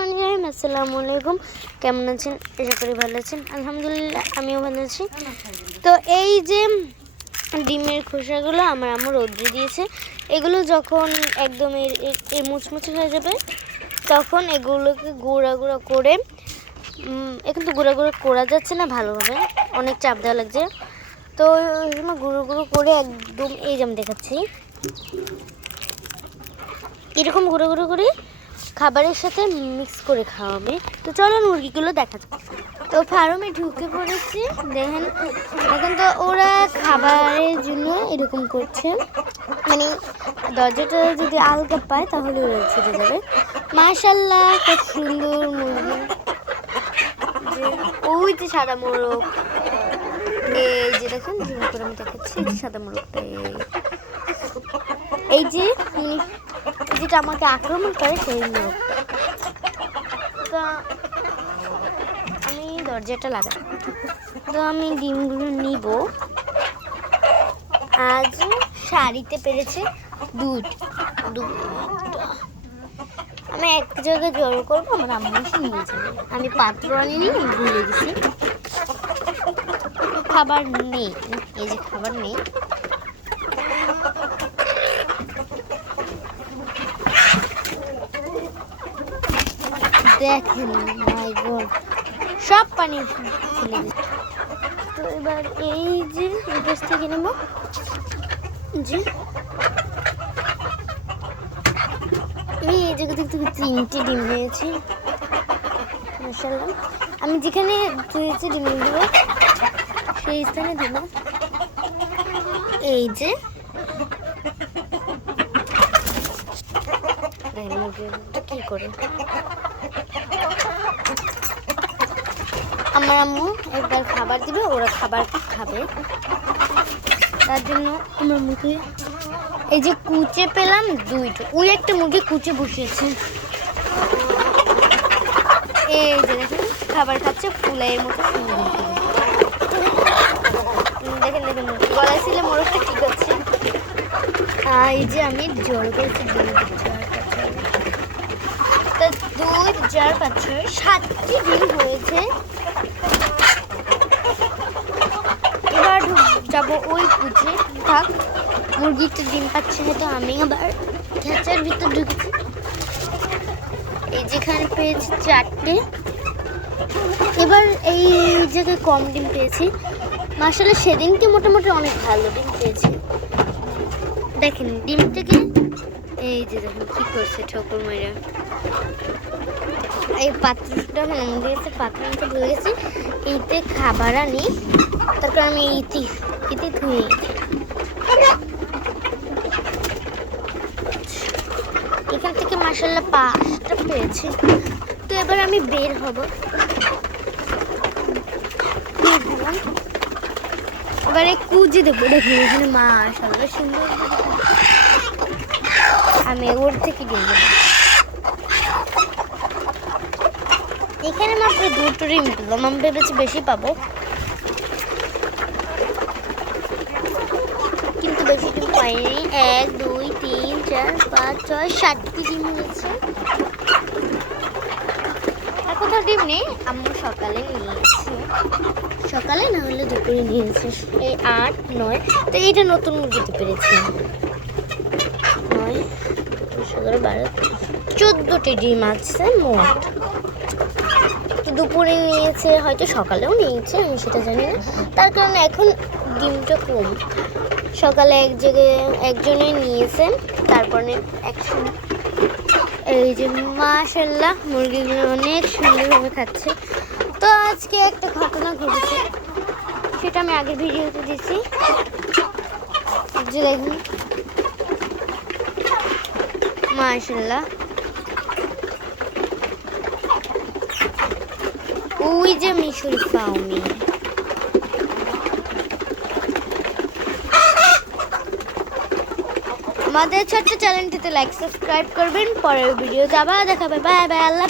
মানে রহিম আসসালামু আলাইকুম। কেমন আছেন? আশা করি ভালো আছেন। আলহামদুলিল্লাহ, আমিও ভালো আছি। তো এই যে ডিমের খোসাগুলো আমার আম্মু রৌদ্রে দিয়েছে, এগুলো যখন একদম এর এর মুচমুচে হয়ে যাবে, তখন এগুলোকে গুঁড়া গুঁড়া করে এখন তো গুঁড়া গুঁড়ো করা যাচ্ছে না ভালোভাবে, অনেক চাপ দেওয়া লাগছে। তো ওই গুঁড়ো গুঁড়ো করে একদম, এই যে আমি দেখাচ্ছি। এরকম গুঁড়ো গুঁড়ো করে খাবারের সাথে মিক্স করে খাওয়াবে। তো চলো মুরগিগুলো দেখা যাক। তো ফার্মে ঢুকে পড়েছি। দেখেন এখন তো ওরা খাবারের জন্য এরকম করছে। মানে দরজাটা যদি আলগা পায় তাহলে ওরা ছুটে যাবে মাশাল্লাহ খুব সুন্দর মুরগি। ওই যে সাদা মোরগ। এই যে দেখুন জুম করে আমি দেখাচ্ছি সাদা মোরগটা, এই। যে যেটা আমাকে আক্রমণ করে সেই মোরগটা তা আমি দরজাটা লাগাই। তো আমি ডিমগুলো নিব। আজ শাড়িতে পেরেছে দুধ। দুধটা। আমি এক জায়গায় জড়ো করব, আমার আম্মু এসে নিয়ে যাবে। আমি পাত্র আনিনি, ভুলে গেছি। খাবার নেই, এই যে খাবার নেই। দেখেন মাই গড সব পানি ফেলে তো এবার এই যে, এই থেকে নেব। জি। আমি এই জায়গা থেকে থেকে তিনটে ডিম নিয়েছি। মাসাল্লাহ আমি যেখানে ধুয়েছি ডিমগুলো, সেই স্থানে দেব। এই যে। কি করে? আমার আম্মু একবার খাবার দিবে, ওরা খাবার খাবে? তার জন্য আমার মুখে এই যে কুচে পেলাম দুইটা। ওই একটা মুরগি কুচে বসিয়েছে। এই যে দেখেন, খাবার খাচ্ছে ফুলের মতো সুন্দর। দেখেন দেখেন, গলায় ছিল মোরগটা কি করছে এই যে আমি জল করেছি দুধ তা দুধ চার, পাঁচ ছয়, সাতটি ডিম হয়েছে। এবার যাব ওই পুঁছে থাক মুরগিটা ডিম পাচ্ছে না তো আমি আবার। খেঁচার ভিতর ঢুকেছি এই যেখানে পেয়েছি চারটে। এবার এই জায়গায় কম ডিম পেয়েছি। মাসালে সেদিনকে মোটামুটি অনেক ভালো ডিম পেয়েছি। দেখেন ডিম থেকে এই যে দেখেন, কি করছে ঠকুর মেয়েরা এই পাত্রটা মানে আমাদের কাছে পাত্র মতো ধুয়ে খাবার আনি তার কারণে আমি এইতে এতে ধুয়ে এখান থেকে মাসাল্লাহ পাঁচটা পেয়েছি। তো এবার আমি বের হব। এবারে কুজি দেবো। দেখুন, এখানে মাশাল্লাহ সুন্দর আমি ওর থেকে দিয়ে দেবো এখানে মাত্র দুটো রিম পেলাম আমি ভেবেছি বেশি পাবো। কিন্তু বেশি ডিম পাইনি। এক, দুই, তিন, চার, পাঁচ, ছয়, সাতটি ডিম হয়েছে আর কোথাও ডিম নেই? আম্মু সকালে নিয়েছি। সকালে না হলে দুপুরে নিয়েছে। এই আট, নয়। তো এইটা নতুন মুরগিতে পেরেছি। নয় বারো। চোদ্দোটি ডিম আছে মোট। দুপুরে নিয়েছে, হয়তো সকালেও নিয়েছে, আমি সেটা জানি না। তার কারণে এখন ডিমটা কম। সকালে এক জায়গায় একজনে নিয়েছে তারপরে একসঙ্গে এই যে মাশাল্লাহ মুরগিগুলো অনেক সুন্দরভাবে খাচ্ছে। তো আজকে একটা ঘটনা ঘটেছে, সেটা আমি আগের ভিডিওতে দিয়েছি। যে দেখুন। মাশাল্লাহ ওই যে মিশরি ফাউমি। আমাদের ছোট্ট চ্যানেলটিতে লাইক সাবস্ক্রাইব করবেন, পরের ভিডিও যাবা দেখাবে বাই বাই আল্লাহ